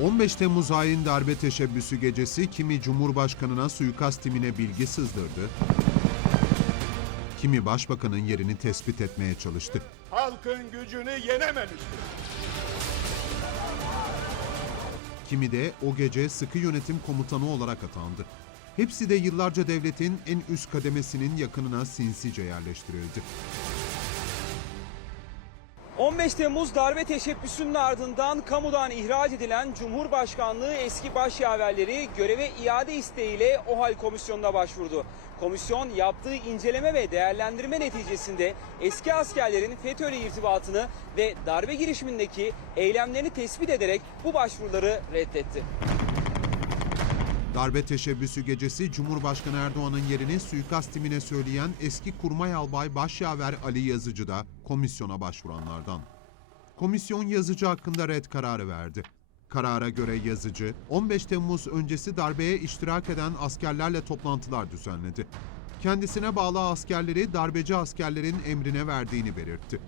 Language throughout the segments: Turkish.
15 Temmuz hain darbe teşebbüsü gecesi kimi Cumhurbaşkanına suikast timine bilgi sızdırdı, kimi başbakanın yerini tespit etmeye çalıştı. halkın gücünü yenememiştir. Kimi de o gece sıkı yönetim komutanı olarak atandı. Hepsi de yıllarca devletin en üst kademesinin yakınına sinsice yerleştirildi. 15 Temmuz darbe teşebbüsünün ardından kamudan ihraç edilen Cumhurbaşkanlığı eski başyaverleri göreve iade isteğiyle OHAL komisyonuna başvurdu. Komisyon yaptığı inceleme ve değerlendirme neticesinde eski askerlerin FETÖ'yle irtibatını ve darbe girişimindeki eylemlerini tespit ederek bu başvuruları reddetti. Darbe teşebbüsü gecesi Cumhurbaşkanı Erdoğan'ın yerini suikast timine söyleyen eski kurmay albay başyaver Ali Yazıcı da komisyona başvuranlardan. Komisyon Yazıcı hakkında red kararı verdi. Karara göre Yazıcı, 15 Temmuz öncesi darbeye iştirak eden askerlerle toplantılar düzenledi. Kendisine bağlı askerleri darbeci askerlerin emrine verdiğini belirtti.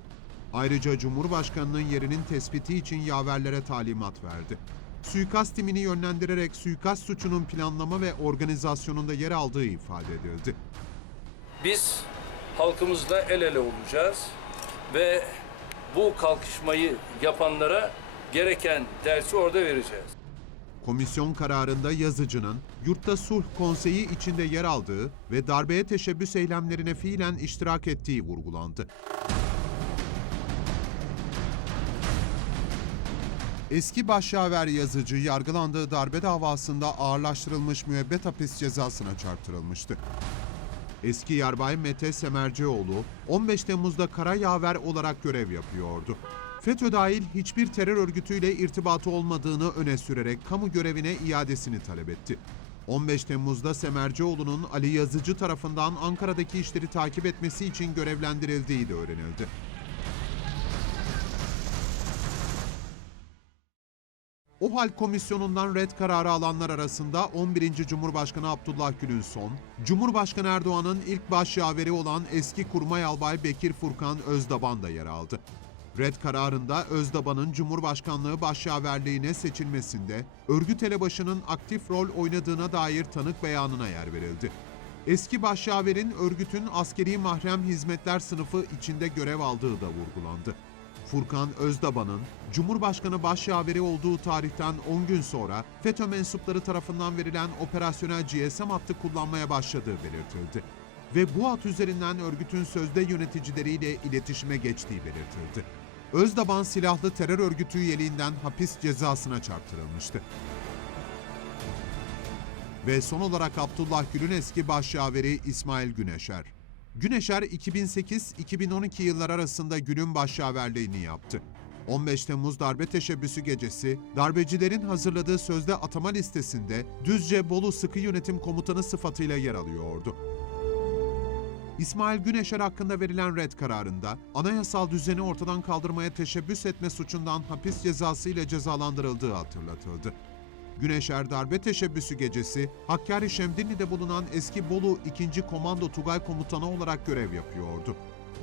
Ayrıca Cumhurbaşkanının yerinin tespiti için yaverlere talimat verdi. Suikast timini yönlendirerek suikast suçunun planlama ve organizasyonunda yer aldığı ifade edildi. Biz halkımızla el ele olacağız ve bu kalkışmayı yapanlara gereken dersi orada vereceğiz. Komisyon kararında yazıcının Yurtta Sulh Konseyi içinde yer aldığı ve darbeye teşebbüs eylemlerine fiilen iştirak ettiği vurgulandı. Eski başyaver yazıcı yargılandığı darbe davasında ağırlaştırılmış müebbet hapis cezasına çarptırılmıştı. Eski yarbay Mete Semercioğlu 15 Temmuz'da kara yaver olarak görev yapıyordu. FETÖ dahil hiçbir terör örgütüyle irtibatı olmadığını öne sürerek kamu görevine iadesini talep etti. 15 Temmuz'da Semercioğlu'nun Ali Yazıcı tarafından Ankara'daki işleri takip etmesi için görevlendirildiği de öğrenildi. OHAL komisyonundan red kararı alanlar arasında 11. Cumhurbaşkanı Abdullah Gül'ün son, Cumhurbaşkanı Erdoğan'ın ilk başyaveri olan eski kurmay albay Bekir Furkan Özdaban da yer aldı. Red kararında Özdaban'ın Cumhurbaşkanlığı başyaverliğine seçilmesinde örgüt elebaşının aktif rol oynadığına dair tanık beyanına yer verildi. Eski başyaverin örgütün askeri mahrem hizmetler sınıfı içinde görev aldığı da vurgulandı. Furkan Özdaban'ın Cumhurbaşkanı başyaveri olduğu tarihten 10 gün sonra FETÖ mensupları tarafından verilen operasyonel GSM hattı kullanmaya başladığı belirtildi. Ve bu hat üzerinden örgütün sözde yöneticileriyle iletişime geçtiği belirtildi. Özdaban silahlı terör örgütü üyeliğinden hapis cezasına çarptırılmıştı. Ve son olarak Abdullah Gül'ün eski başyaveri İsmail Güneşer. Güneşer 2008-2012 yıllar arasında Gül'ün başyaverliğini yaptı. 15 Temmuz darbe teşebbüsü gecesi, darbecilerin hazırladığı sözde atama listesinde Düzce Bolu Sıkı Yönetim Komutanı sıfatıyla yer alıyordu. İsmail Güneşer hakkında verilen red kararında anayasal düzeni ortadan kaldırmaya teşebbüs etme suçundan hapis cezası ile cezalandırıldığı hatırlatıldı. Güneşer darbe teşebbüsü gecesi Hakkari Şemdinli'de bulunan eski Bolu 2. Komando Tugay Komutanı olarak görev yapıyordu.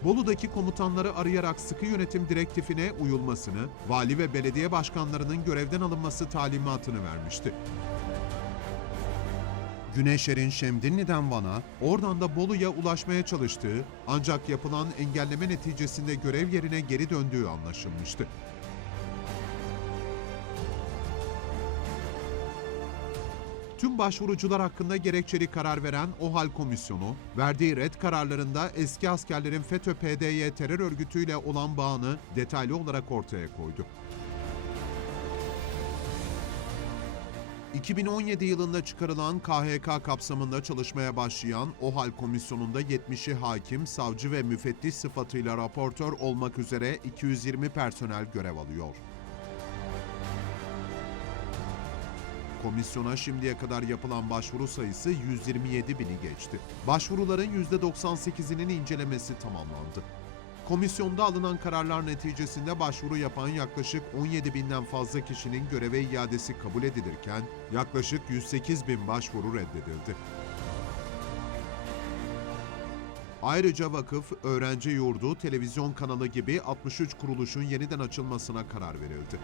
Bolu'daki komutanları arayarak sıkı yönetim direktifine uyulmasını, vali ve belediye başkanlarının görevden alınması talimatını vermişti. Güneşer'in Şemdinli'den Van'a, oradan da Bolu'ya ulaşmaya çalıştığı ancak yapılan engelleme neticesinde görev yerine geri döndüğü anlaşılmıştı. Tüm başvurucular hakkında gerekçeli karar veren OHAL Komisyonu, verdiği red kararlarında eski askerlerin FETÖ-PDY terör örgütüyle olan bağını detaylı olarak ortaya koydu. 2017 yılında çıkarılan KHK kapsamında çalışmaya başlayan OHAL Komisyonu'nda 70'i hakim, savcı ve müfettiş sıfatıyla raportör olmak üzere 220 personel görev alıyor. Komisyona şimdiye kadar yapılan başvuru sayısı 127 bini geçti. Başvuruların %98'inin incelemesi tamamlandı. Komisyonda alınan kararlar neticesinde başvuru yapan yaklaşık 17 binden fazla kişinin göreve iadesi kabul edilirken yaklaşık 108 bin başvuru reddedildi. Ayrıca vakıf, öğrenci yurdu, televizyon kanalı gibi 63 kuruluşun yeniden açılmasına karar verildi.